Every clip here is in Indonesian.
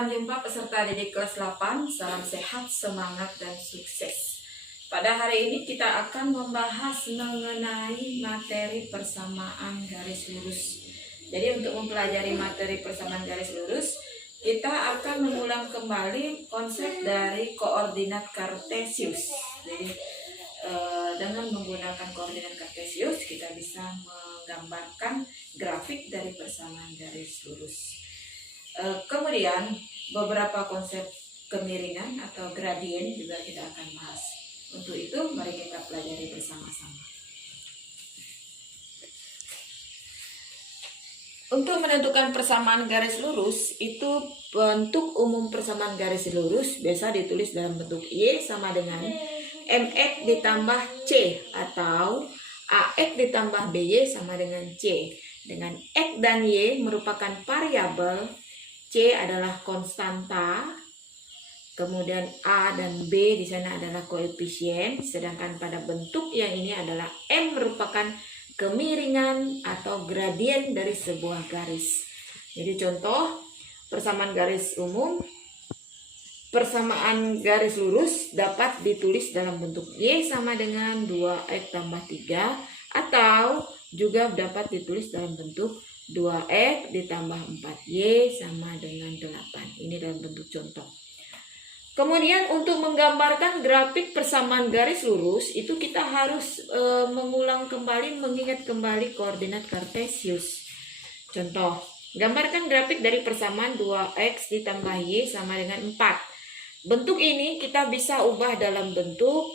Salam jumpa peserta didik kelas 8, salam sehat, semangat, dan sukses. Pada hari ini kita akan membahas mengenai materi persamaan garis lurus. Jadi untuk mempelajari materi persamaan garis lurus, kita akan mengulang kembali konsep dari koordinat kartesius. Jadi dengan menggunakan koordinat kartesius, kita bisa menggambarkan grafik dari persamaan garis lurus. Kemudian beberapa konsep kemiringan atau gradien juga kita akan bahas. Untuk itu mari kita pelajari bersama-sama. Untuk menentukan persamaan garis lurus, itu bentuk umum persamaan garis lurus biasa ditulis dalam bentuk Y sama dengan MX ditambah C atau AX ditambah BY sama dengan C. Dengan X dan Y merupakan variabel, C adalah konstanta, kemudian A dan B di sana adalah koefisien, sedangkan pada bentuk yang ini adalah M merupakan kemiringan atau gradien dari sebuah garis. Jadi contoh persamaan garis umum, persamaan garis lurus dapat ditulis dalam bentuk Y sama dengan 2X tambah 3 atau juga dapat ditulis dalam bentuk 2X ditambah 4Y sama dengan 8. Ini dalam bentuk contoh. Kemudian untuk menggambarkan grafik persamaan garis lurus, itu kita harus mengulang kembali, mengingat kembali koordinat kartesius. Contoh, gambarkan grafik dari persamaan 2X ditambah Y sama dengan 4. Bentuk ini kita bisa ubah dalam bentuk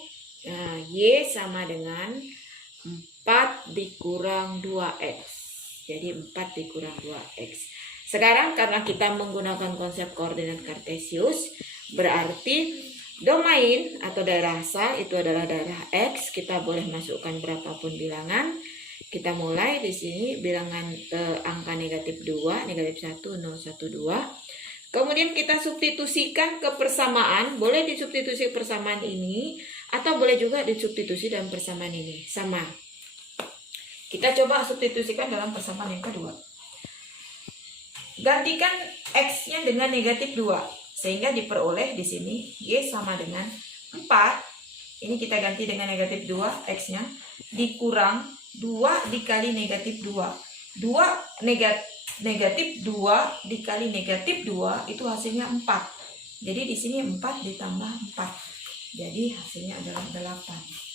Y sama dengan 4 dikurang 2X. Jadi 4 dikurang 2X. Sekarang karena kita menggunakan konsep koordinat kartesius, berarti domain atau daerah asal itu adalah daerah X. Kita boleh masukkan berapapun bilangan. Kita mulai di sini bilangan angka negatif 2, negatif 1, 0, 1, 2. Kemudian kita substitusikan ke persamaan. Boleh disubstitusi persamaan ini atau boleh juga disubstitusi dalam persamaan ini. Sama. Kita coba substitusikan dalam persamaan yang kedua. Gantikan X-nya dengan negatif 2. Sehingga diperoleh di sini Y sama dengan 4. Ini kita ganti dengan negatif 2 X-nya. Dikurang 2 dikali negatif 2. Negatif 2 dikali negatif 2 itu hasilnya 4. Jadi di sini 4 ditambah 4. Jadi hasilnya adalah 8.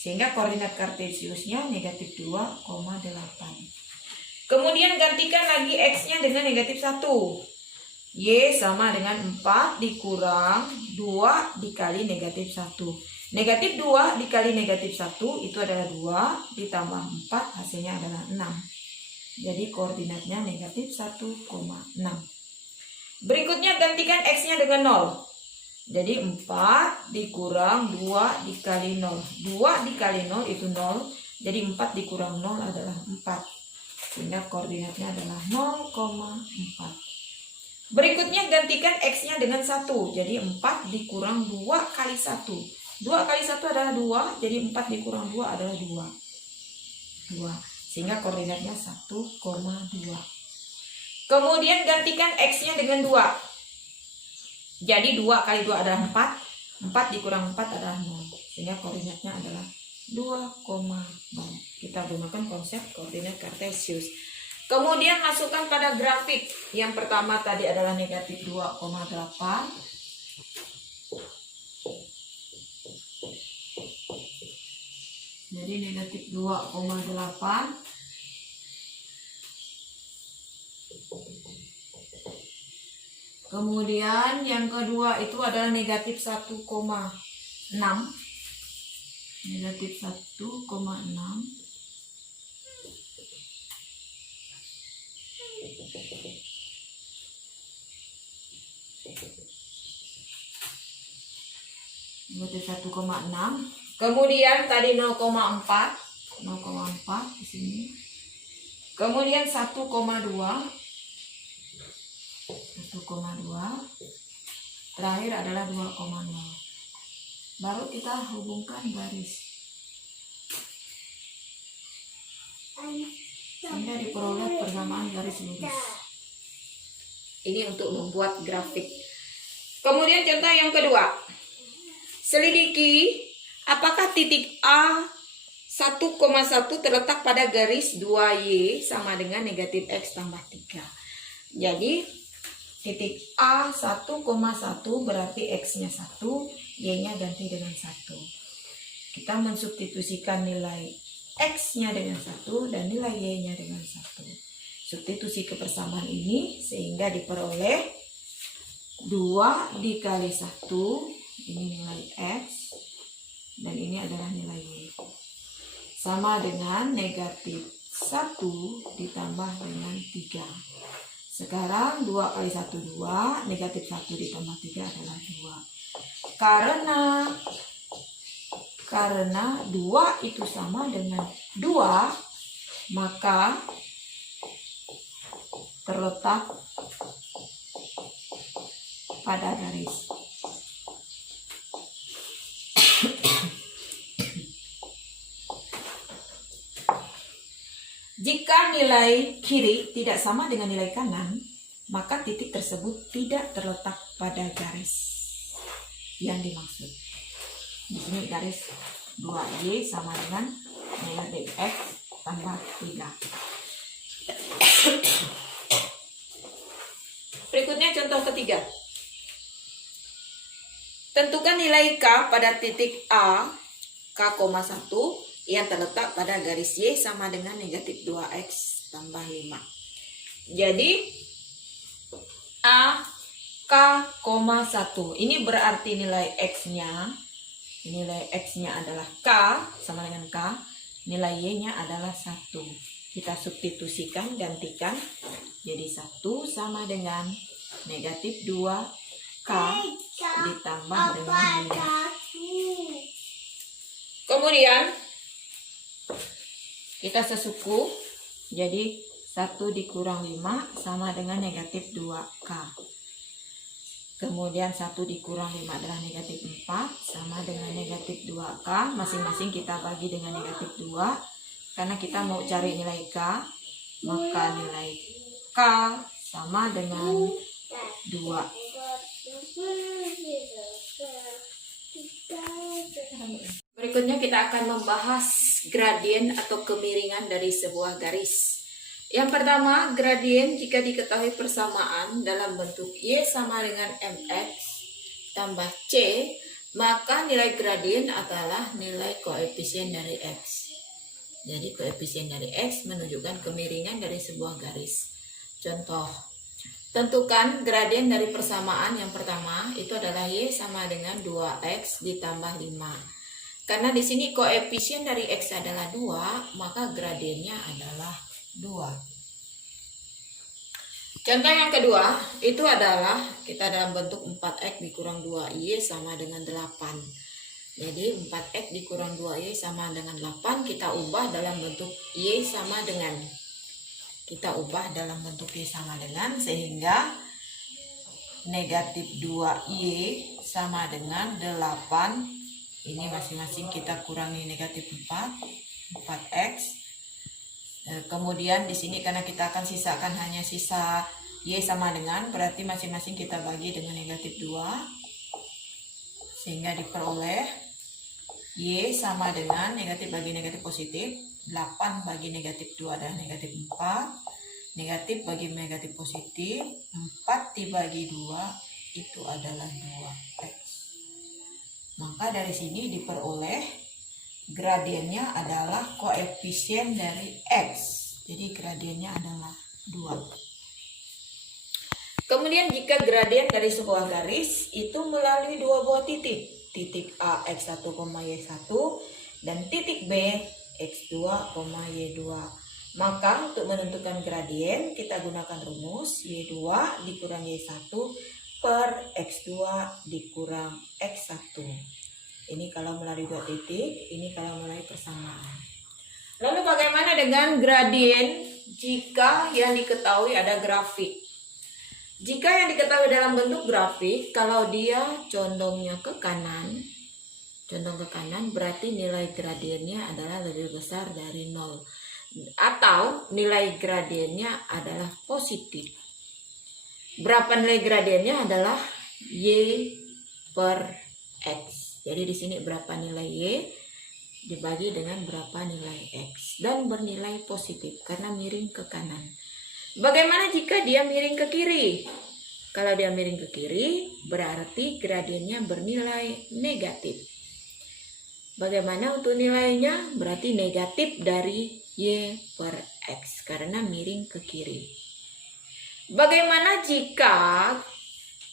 Sehingga koordinat kartesiusnya negatif 2,8. Kemudian gantikan lagi X-nya dengan negatif 1. Y sama dengan 4 dikurang 2 dikali negatif 1. Negatif 2 dikali negatif 1 itu adalah 2 ditambah 4 hasilnya adalah 6. Jadi koordinatnya negatif 1,6. Berikutnya gantikan X-nya dengan 0. Jadi 4 dikurang 2 dikali 0. 2 dikali 0 itu 0. Jadi 4 dikurang 0 adalah 4. Sehingga koordinatnya adalah 0,4. Berikutnya gantikan X-nya dengan 1. Jadi 4 dikurang 2 kali 1. 2 kali 1 adalah 2. Jadi 4 dikurang 2 adalah 2. Sehingga koordinatnya 1,2. Kemudian gantikan X-nya dengan 2. Jadi 2 kali 2 adalah 4. 4 dikurang 4 adalah 0. Sehingga koordinatnya adalah 2,0. Kita gunakan konsep koordinat kartesius. Kemudian masukkan pada grafik. Yang pertama tadi adalah negatif 2,8. Jadi negatif 2,8. Kemudian yang kedua itu adalah negatif 1,6. Negatif 1,6. Negatif 1,6. Kemudian tadi 0,4 di sini. Kemudian 1,2. Terakhir adalah 2,0. Baru kita hubungkan garis. Sehingga diperoleh persamaan garis lurus. Ini untuk membuat grafik. Kemudian contoh yang kedua. Selidiki apakah titik A 1,1 terletak pada garis 2Y sama dengan negatif X tambah 3. Jadi titik A 1,1 berarti X-nya 1, Y-nya ganti dengan 1. Kita mensubstitusikan nilai X-nya dengan 1 dan nilai Y-nya dengan 1. Substitusi kebersamaan ini sehingga diperoleh 2 dikali 1, ini nilai X, dan ini adalah nilai Y. Sama dengan negatif 1 ditambah dengan 3. Sekarang 2 kali 1, 2. Negatif 1 ditambah 3 adalah 2. Karena 2 itu sama dengan 2, maka terletak pada garis. Jika nilai kiri tidak sama dengan nilai kanan, maka titik tersebut tidak terletak pada garis yang dimaksud. Di sini garis 2Y sama dengan negatif X tambah 3. Berikutnya contoh ketiga. Tentukan nilai K pada titik A, K,1 yang terletak pada garis Y sama dengan negatif 2X tambah 5. Jadi A, K,1 ini berarti nilai X-nya adalah K sama dengan K, nilai Y-nya adalah 1. Kita substitusikan, gantikan, jadi 1 sama dengan negatif 2K ditambah dengan 5. Kemudian kita sesuku, jadi 1 dikurang 5 sama dengan negatif 2K. Kemudian 1 dikurang 5 adalah negatif 4 sama dengan negatif 2K. Masing-masing kita bagi dengan negatif 2. Karena kita mau cari nilai K, maka nilai K sama dengan 2. Berikutnya kita akan membahas gradien atau kemiringan dari sebuah garis. Yang pertama, gradien jika diketahui persamaan dalam bentuk Y sama dengan MX tambah C, maka nilai gradien adalah nilai koefisien dari X. Jadi koefisien dari X menunjukkan kemiringan dari sebuah garis. Contoh, tentukan gradien dari persamaan yang pertama itu adalah Y sama dengan 2X ditambah 5. Karena di sini koefisien dari X adalah 2, maka gradiennya adalah 2. Contoh yang kedua, itu adalah kita dalam bentuk 4X dikurang 2Y sama dengan 8. Jadi 4X dikurang 2Y sama dengan 8, kita ubah dalam bentuk Y sama dengan. Sehingga negatif 2Y sama dengan 8. Ini masing-masing kita kurangi negatif 4X. Kemudian di sini karena kita akan sisakan hanya sisa Y sama dengan, berarti masing-masing kita bagi dengan negatif 2. Sehingga diperoleh Y sama dengan negatif bagi negatif positif. 8 bagi negatif 2 adalah negatif 4. Negatif bagi negatif positif. 4 dibagi 2 itu adalah 2X. Maka dari sini diperoleh gradiennya adalah koefisien dari X. Jadi gradiennya adalah 2. Kemudian jika gradien dari sebuah garis itu melalui dua buah titik. Titik A X1, Y1 dan titik B X2, Y2. Maka untuk menentukan gradien kita gunakan rumus Y2 dikurang Y1 per X2 dikurang X1. Ini kalau melalui dua titik, ini kalau melalui persamaan. Lalu bagaimana dengan gradien jika yang diketahui ada grafik? Jika yang diketahui dalam bentuk grafik, kalau dia condongnya ke kanan, berarti nilai gradiennya adalah lebih besar dari 0. Atau nilai gradiennya adalah positif. berapa nilai gradiennya adalah Y per X. Jadi di sini berapa nilai Y dibagi dengan berapa nilai X. Dan bernilai positif karena miring ke kanan. Bagaimana jika dia miring ke kiri? Kalau dia miring ke kiri, berarti gradiennya bernilai negatif. Bagaimana untuk nilainya? Berarti negatif dari Y per X karena miring ke kiri. Bagaimana jika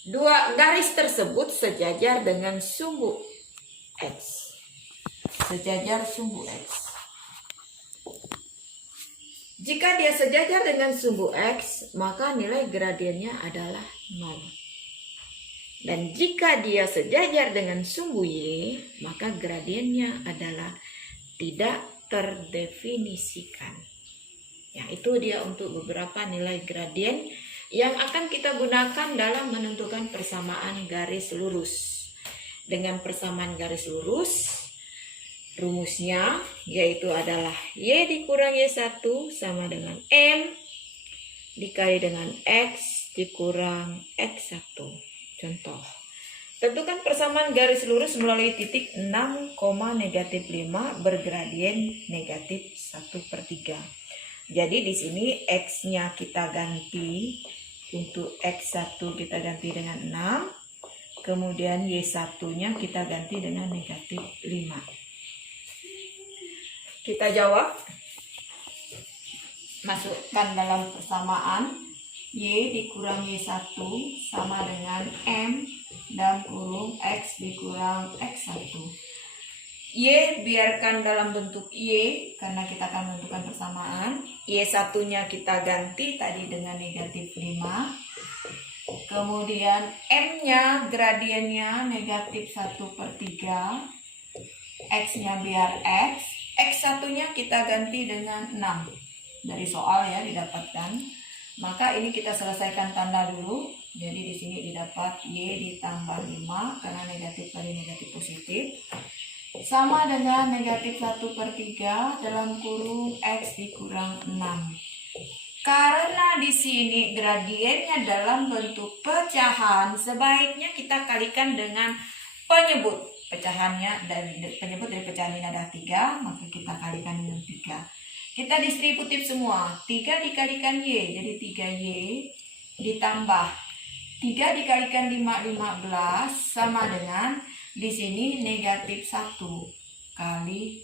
dua garis tersebut sejajar dengan sumbu X? Sejajar sumbu X. Jika dia sejajar dengan sumbu X, maka nilai gradiennya adalah 0. Dan jika dia sejajar dengan sumbu Y, maka gradiennya adalah tidak terdefinisikan. Ya, itu dia untuk beberapa nilai gradien yang akan kita gunakan dalam menentukan persamaan garis lurus. Dengan persamaan garis lurus, rumusnya yaitu adalah Y dikurang Y1 sama dengan M dikali dengan X dikurang X1. Contoh, tentukan persamaan garis lurus melalui titik 6, negatif 5 bergradien negatif 1/3. Jadi di sini X-nya kita ganti, untuk X1 kita ganti dengan 6, kemudian Y1-nya kita ganti dengan negatif 5. Kita jawab, masukkan dalam persamaan Y dikurang Y1 sama dengan M dalam kurung X dikurang X1. Y biarkan dalam bentuk Y karena kita akan menentukan persamaan. Y1-nya kita ganti tadi dengan negatif 5. Kemudian M-nya gradiennya negatif 1/3. X-nya biar X. X1-nya kita ganti dengan 6. Dari soal ya didapatkan. Maka ini kita selesaikan tanda dulu. Jadi di sini didapat Y ditambah 5 karena negatif kali negatif positif. Sama dengan negatif 1/3 dalam kurung X dikurang 6. Karena di sini gradiennya dalam bentuk pecahan, sebaiknya kita kalikan dengan penyebut. Pecahannya dari penyebut dari pecahan ini ada 3, maka kita kalikan dengan 3. Kita distributif semua. 3 dikalikan Y, jadi 3Y ditambah 3 dikalikan 5, 15 sama dengan di sini negatif 1 kali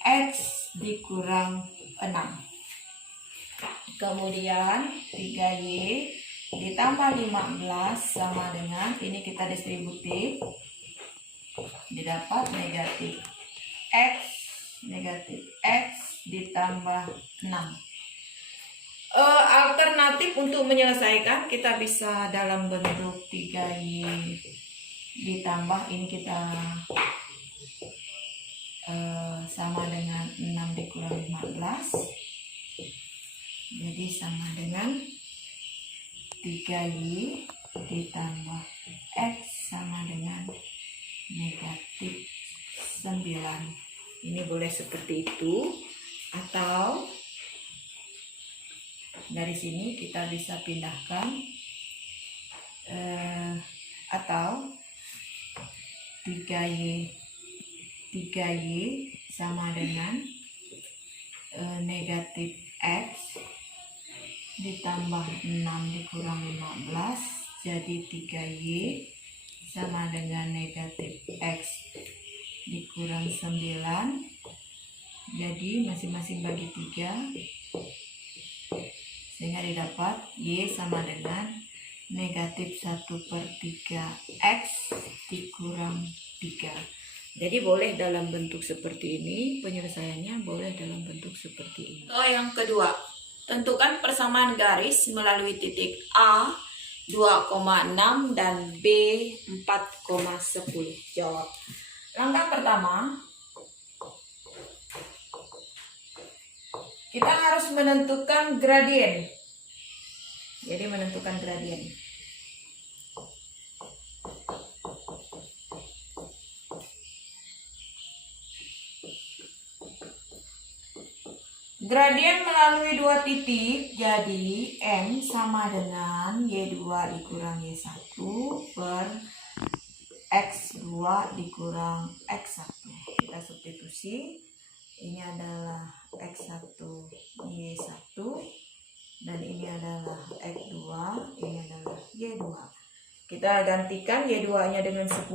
X dikurang 6. Kemudian 3Y ditambah 15 sama dengan, ini kita distributif, didapat negatif X ditambah 6. Alternatif untuk menyelesaikan kita bisa dalam bentuk 3Y ditambah, ini kita sama dengan 6 dikurang 15, jadi sama dengan 3Y ditambah X sama dengan negatif 9. Ini boleh seperti itu, atau dari sini kita bisa pindahkan, atau 3Y sama dengan negatif X ditambah 6 dikurang 15, jadi 3Y sama dengan negatif X dikurang 9, jadi masing-masing bagi 3, sehingga didapat Y sama dengan negatif 1/3 X dikurang 3. Jadi boleh dalam bentuk seperti ini, penyelesaiannya boleh dalam bentuk seperti ini. Yang kedua, tentukan persamaan garis melalui titik A 2,6 dan B 4,10. Jawab. Langkah pertama, kita harus menentukan gradien. Jadi menentukan gradien. Gradien melalui dua titik, jadi M sama dengan Y2 dikurang Y1 per X2 dikurang X1. Kita substitusi, ini adalah X1 Y1 dan ini adalah X2, ini adalah Y2. Kita gantikan Y2 nya dengan 10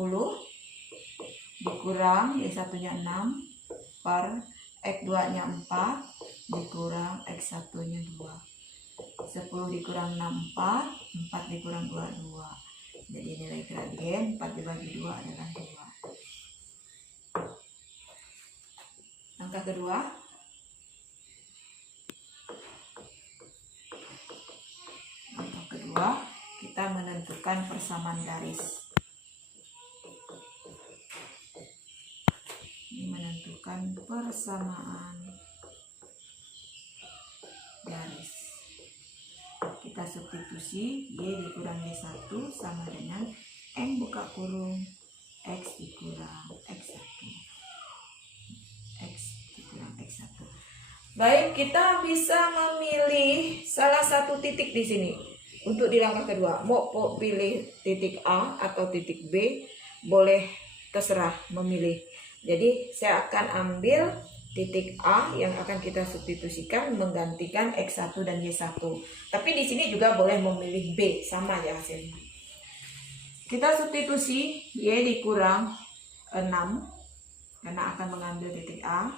dikurang Y1 nya 6 per X2 nya 4 dikurang X1 nya 2. 10 dikurang 6 4, 4 dikurang 2 2. Jadi nilai gradien 4 dibagi 2 adalah 2. Langkah kedua, kita menentukan persamaan garis. Ini menentukan persamaan garis. Kita substitusi Y dikurang Y1 sama dengan M buka kurung X dikurang X1. X dikurang X1. Baik, kita bisa memilih salah satu titik di sini. Untuk di langkah kedua, mau pilih titik A atau titik B, boleh terserah memilih. Jadi saya akan ambil titik A yang akan kita substitusikan menggantikan X1 dan Y1. Tapi di sini juga boleh memilih B, sama ya hasilnya. Kita substitusi Y dikurang 6 karena akan mengambil titik A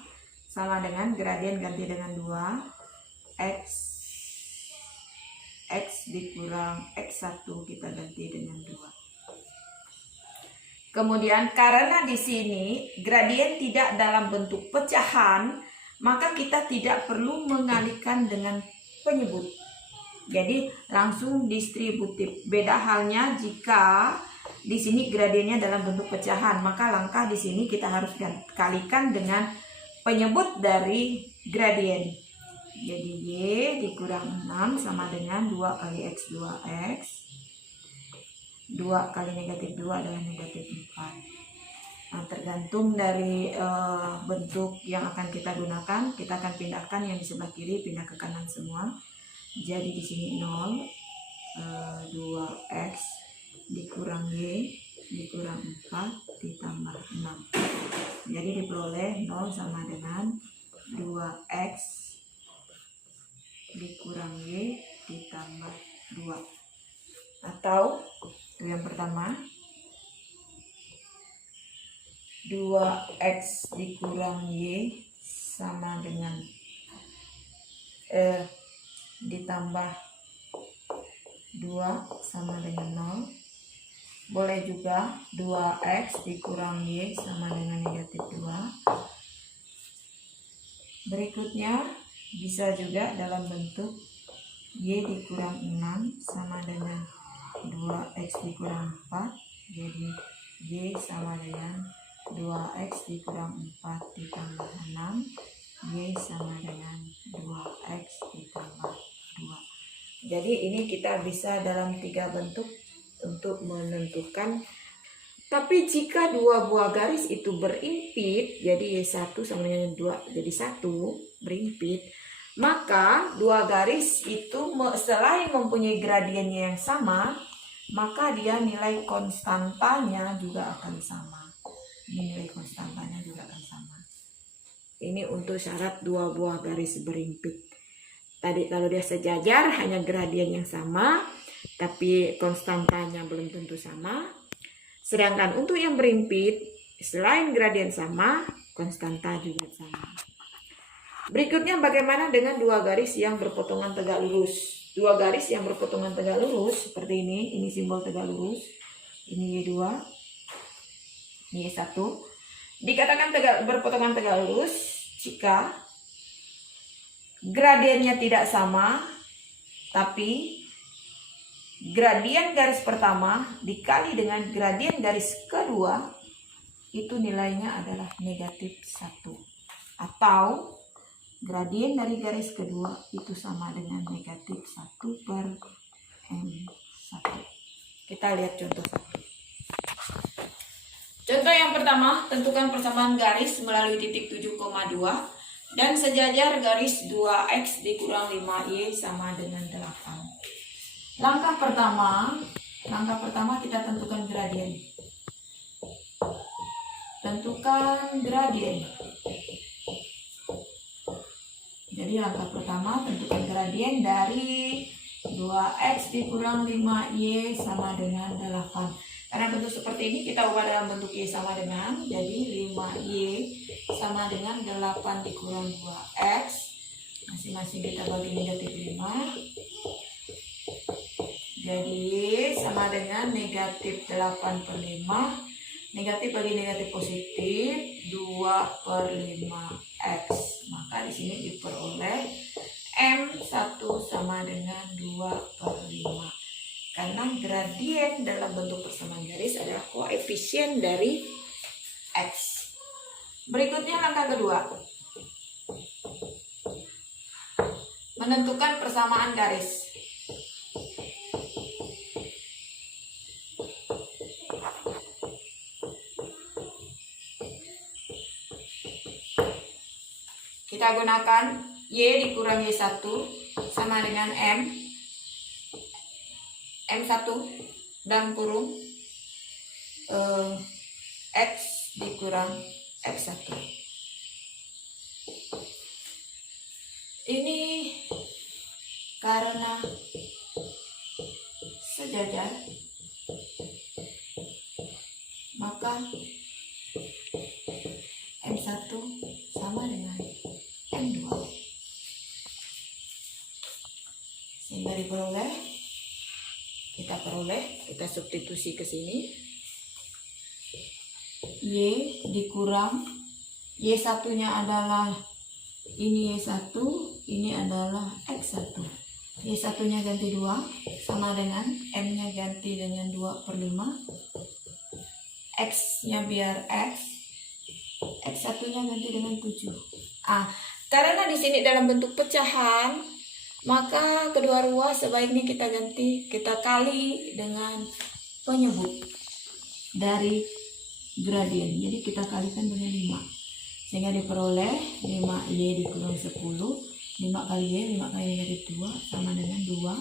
sama dengan gradien ganti dengan 2 X dikurang X1 kita ganti dengan 2. Kemudian karena di sini gradien tidak dalam bentuk pecahan, maka kita tidak perlu mengalihkan dengan penyebut. Jadi langsung distributif. Beda halnya jika di sini gradiennya dalam bentuk pecahan, maka langkah di sini kita harus kalikan dengan penyebut dari gradien. Jadi Y dikurang 6 sama dengan 2 kali X 2X. 2 kali negatif 2 adalah negatif 4. Nah, tergantung dari bentuk yang akan kita gunakan, kita akan pindahkan yang di sebelah kiri, pindah ke kanan semua. Jadi di sini 0, 2X dikurang Y dikurang 4 ditambah 6. Jadi diperoleh 0 sama dengan 2X dikurang Y ditambah 2. Atau yang pertama 2X dikurang Y sama dengan ditambah 2 sama dengan 0. Boleh juga 2X dikurang Y sama dengan negatif 2. Berikutnya bisa juga dalam bentuk Y dikurang 6 sama dengan 2X dikurang 4. Jadi Y sama dengan 2X dikurang 4 ditambah 6. Y sama dengan 2X ditambah 2. Jadi ini kita bisa dalam 3 bentuk untuk menentukan. Tapi jika dua buah garis itu berimpit, jadi Y1 sama dengan 2 jadi 1 berimpit, maka dua garis itu selain mempunyai gradiennya yang sama, maka dia nilai konstantanya juga akan sama. Nilai konstantanya juga akan sama. Ini untuk syarat dua buah garis berimpit. Tadi kalau dia sejajar hanya gradien yang sama, tapi konstantanya belum tentu sama. Sedangkan untuk yang berimpit, selain gradien sama, konstanta juga sama. Berikutnya bagaimana dengan dua garis yang berpotongan tegak lurus. Dua garis yang berpotongan tegak lurus seperti ini simbol tegak lurus. Ini Y2, ini Y1. Dikatakan berpotongan tegak lurus jika gradiennya tidak sama, tapi gradien garis pertama dikali dengan gradien garis kedua itu nilainya adalah negatif 1. Atau gradien dari garis kedua itu sama dengan negatif 1 per M1. Kita lihat contoh 1. Contoh yang pertama, tentukan persamaan garis melalui titik 7,2. Dan sejajar garis 2x dikurang 5y sama dengan 8. Langkah pertama kita tentukan gradien. Tentukan gradien. Jadi langkah pertama tentukan gradien dari 2x dikurang 5y sama dengan 8. Karena bentuk seperti ini kita ubah dalam bentuk y sama dengan, jadi 5y sama dengan 8 dikurang 2x. Masing-masing kita bagi negatif 5. Jadi sama dengan negatif 8 per 5. Negatif bagi negatif positif 2/5x. Maka di sini diperoleh M1 sama dengan 2/5. Karena gradien dalam bentuk persamaan garis adalah koefisien dari x. Berikutnya langkah kedua. Menentukan persamaan garis. Kita gunakan y dikurang y1 sama dengan M1 dan kurung x dikurang x1. Ini karena sejajar, maka M1 sama dengan M2. Sehingga kita substitusi ke sini. Y dikurang Y1-nya adalah ini Y1, ini adalah X1. Y1-nya ganti 2 sama dengan M-nya ganti dengan 2/5. X-nya biar X. X1-nya ganti dengan 7. Karena di sini dalam bentuk pecahan, maka kedua ruas sebaiknya kita kali dengan penyebut dari gradien. Jadi kita kalikan dengan 5. Sehingga diperoleh 5y dikurang 10. 5 kali y, 5 kali negatif 2 sama dengan 2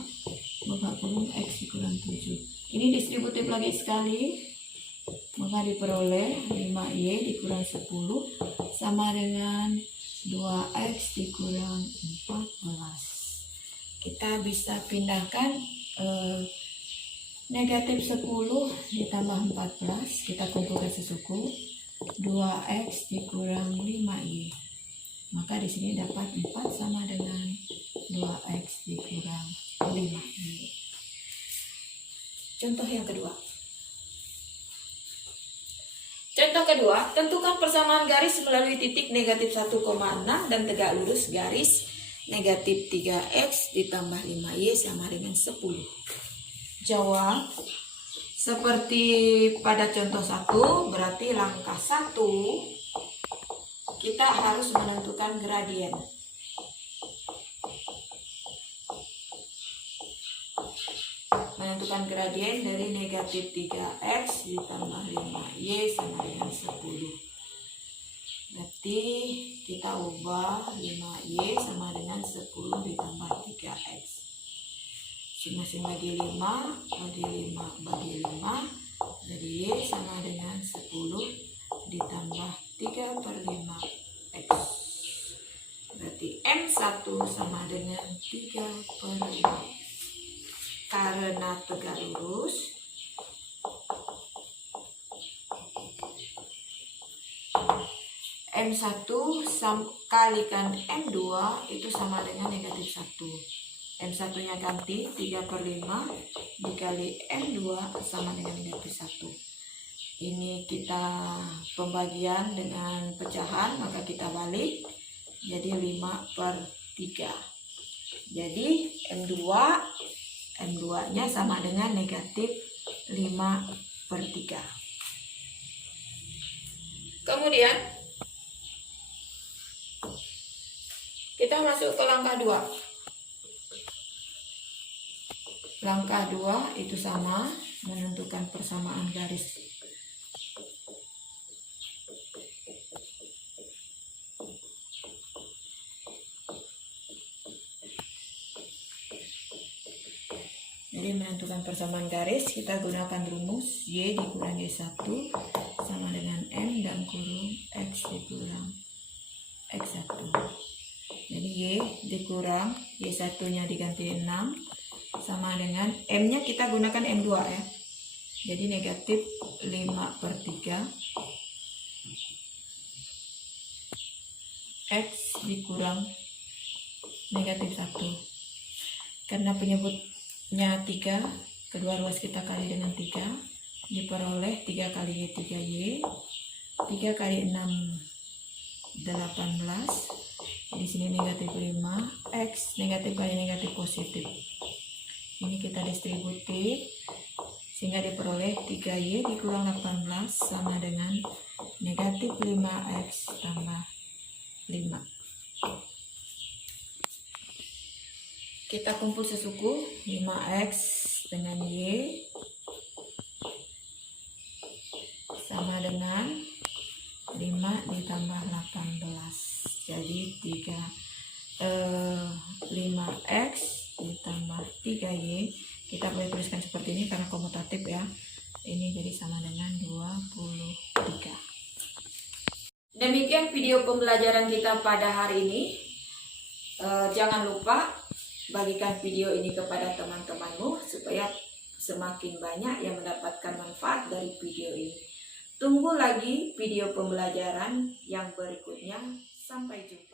buka kurung x dikurang 7. Ini distributif lagi sekali. Maka diperoleh 5y dikurang 10 sama dengan 2x dikurang 14. Kita bisa pindahkan negatif 10 ditambah 14. Kita kumpulkan sesuku. 2x dikurang 5y. Maka di sini dapat 4 sama dengan 2x dikurang 5y. Contoh yang kedua. Contoh kedua, tentukan persamaan garis melalui titik negatif 1,6 dan tegak lurus garis negatif 3x ditambah 5y sama dengan 10. Jawab seperti pada contoh 1, berarti langkah 1 kita harus menentukan gradien. Menentukan gradien dari negatif 3x ditambah 5y sama dengan 10. Berarti kita ubah 5y sama dengan 10 ditambah 3x. Masing-masing bagi 5, bagi 5, bagi 5. Jadi y sama dengan 10 ditambah 3/5x. Berarti M1 sama dengan 3/5. Karena tegak lurus, M1 kalikan M2 itu sama dengan negatif 1. M1-nya ganti 3/5 dikali M2 sama dengan negatif 1. Ini kita pembagian dengan pecahan, maka kita balik jadi 5/3. Jadi M2-nya sama dengan negatif 5/3. Kemudian kita masuk ke langkah 2. Langkah 2 itu sama, menentukan persamaan garis. Jadi menentukan persamaan garis kita gunakan rumus Y dikurang Y1 sama dengan M dan kurung X dikurang X1. Jadi Y dikurang Y1 nya diganti 6 sama dengan M nya kita gunakan M2 ya. Jadi negatif 5/3 X dikurang negatif 1. Karena penyebutnya 3, kedua ruas kita kali dengan 3, diperoleh 3 kali Y 3Y, 3 kali 6 18, di sini negatif 5, X negatif kali negatif positif. Ini kita distributif sehingga diperoleh 3Y dikurang 18 sama dengan negatif 5X tambah 5. Kita kumpul sesuku, 5X dengan Y sama dengan 5 ditambah 18. Jadi 5X ditambah 3Y. Kita boleh tuliskan seperti ini karena komutatif ya. Ini jadi sama dengan 23. Demikian video pembelajaran kita pada hari ini. Jangan lupa bagikan video ini kepada teman-temanmu supaya semakin banyak yang mendapatkan manfaat dari video ini. Tunggu lagi video pembelajaran yang berikutnya. Sampai jumpa.